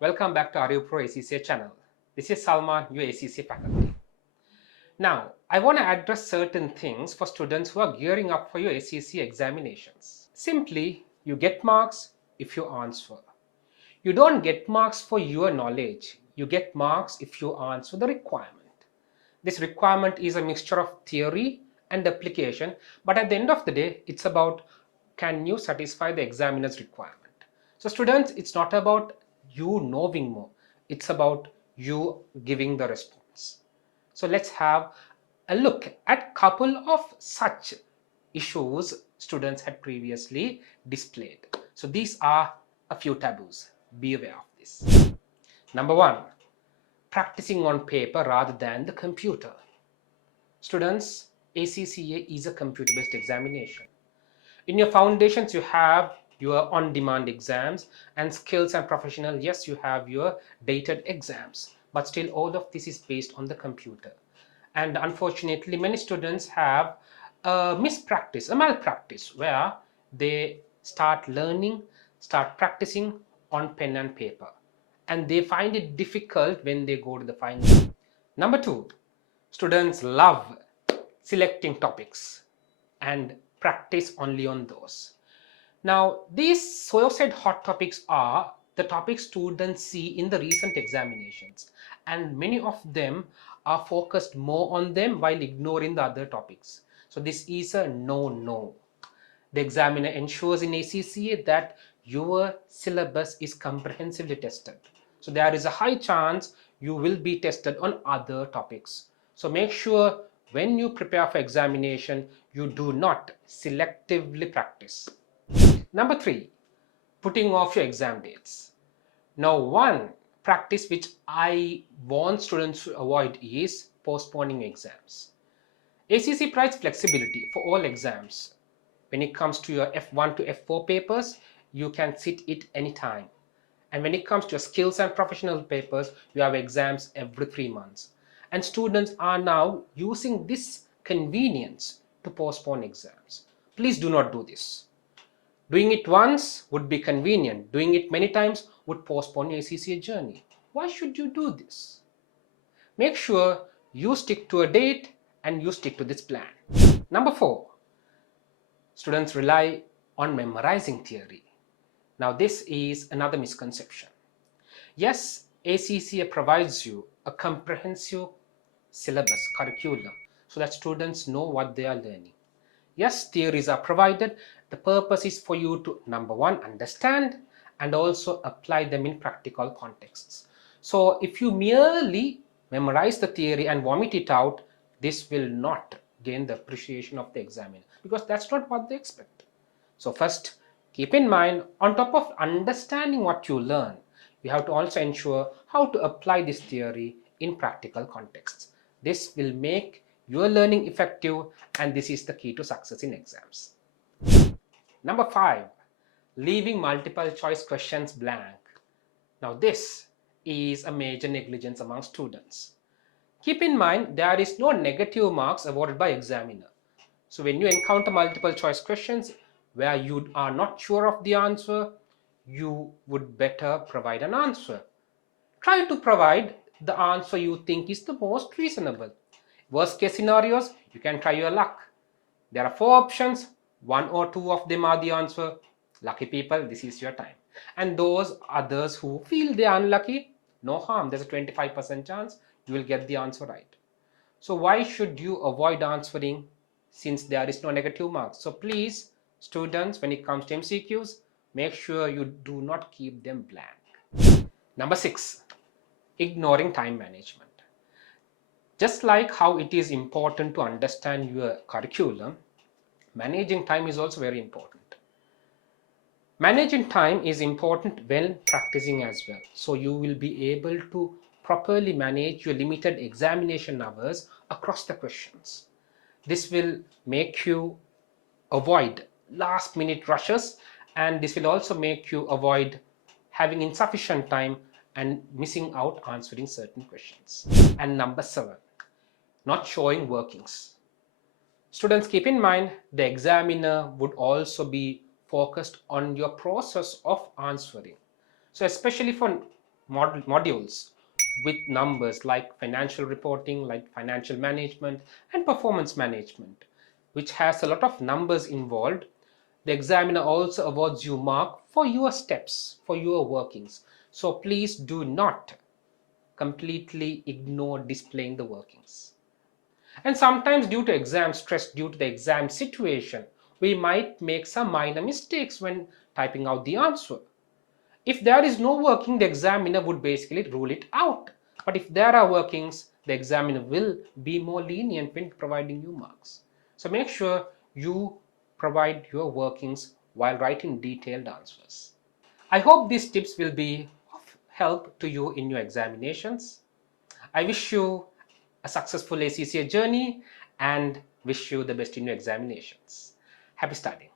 Welcome back to RU Pro ACCA channel. This is Salman, your ACCA faculty. Now, I want to address certain things for students who are gearing up for your ACCA examinations. Simply, you get marks if you answer. You don't get marks for your knowledge. You get marks if you answer the requirement. This requirement is a mixture of theory and application, but at the end of the day, it's about can you satisfy the examiner's requirement. So students, it's not about you knowing more, it's about you giving the response. So let's have a look at couple of such issues students had previously displayed. So these are a few taboos. Be aware of this. Number one, practicing on paper rather than the computer. Students, ACCA is a computer-based examination. In your foundations, you have your on-demand exams, and skills and professional, yes, you have your dated exams, but still all of this is based on the computer. And unfortunately, many students have a mispractice, a malpractice, where they start learning, start practicing on pen and paper, and they find it difficult when they go to the final. Number two, students love selecting topics and practice only on those. Now, these so-said hot topics are the topics students see in the recent examinations, and many of them are focused more on them while ignoring the other topics. So this is a no-no. The examiner ensures in ACCA that your syllabus is comprehensively tested. So there is a high chance you will be tested on other topics. So make sure when you prepare for examination, you do not selectively practice. Number three, putting off your exam dates. Now, one practice which I want students to avoid is postponing exams. ACC provides flexibility for all exams. When it comes to your F1 to F4 papers, you can sit it anytime. And when it comes to your skills and professional papers, you have exams every 3 months. And students are now using this convenience to postpone exams. Please do not do this. Doing it once would be convenient. Doing it many times would postpone your ACCA journey. Why should you do this? Make sure you stick to a date and you stick to this plan. Number four, students rely on memorizing theory. Now, this is another misconception. Yes, ACCA provides you a comprehensive syllabus, curriculum, so that students know what they are learning. Yes, theories are provided. The purpose is for you to, number one, understand and also apply them in practical contexts. So if you merely memorize the theory and vomit it out, this will not gain the appreciation of the examiner, because that's not what they expect. So first, keep in mind, on top of understanding what you learn, you have to also ensure how to apply this theory in practical contexts. This will make your learning effective, and this is the key to success in exams. Number five, leaving multiple choice questions blank. Now, this is a major negligence among students. Keep in mind, there is no negative marks awarded by examiner. So when you encounter multiple choice questions where you are not sure of the answer, you would better provide an answer. Try to provide the answer you think is the most reasonable. Worst case scenarios, you can try your luck. There are 4 options, 1 or 2 of them are the answer. Lucky people, this is your time. And those others who feel they are unlucky, no harm. There's a 25% chance you will get the answer right. So why should you avoid answering since there is no negative marks? So please, students, when it comes to MCQs, make sure you do not keep them blank. Number 6, ignoring time management. Just like how it is important to understand your curriculum, managing time is also very important. Managing time is important when practicing as well. So you will be able to properly manage your limited examination hours across the questions. This will make you avoid last minute rushes, and this will also make you avoid having insufficient time and missing out answering certain questions. And number 7, not showing workings. Students, keep in mind the examiner would also be focused on your process of answering. So especially for modules with numbers like financial reporting, like financial management and performance management, which has a lot of numbers involved. The examiner also awards you mark for your steps, for your workings. So please do not completely ignore displaying the workings. And sometimes due to exam stress, due to the exam situation, we might make some minor mistakes when typing out the answer. If there is no working, the examiner would basically rule it out. But if there are workings, the examiner will be more lenient when providing you marks. So make sure you provide your workings while writing detailed answers. I hope these tips will be of help to you in your examinations. I wish you a successful ACCA journey and wish you the best in your examinations. Happy studying.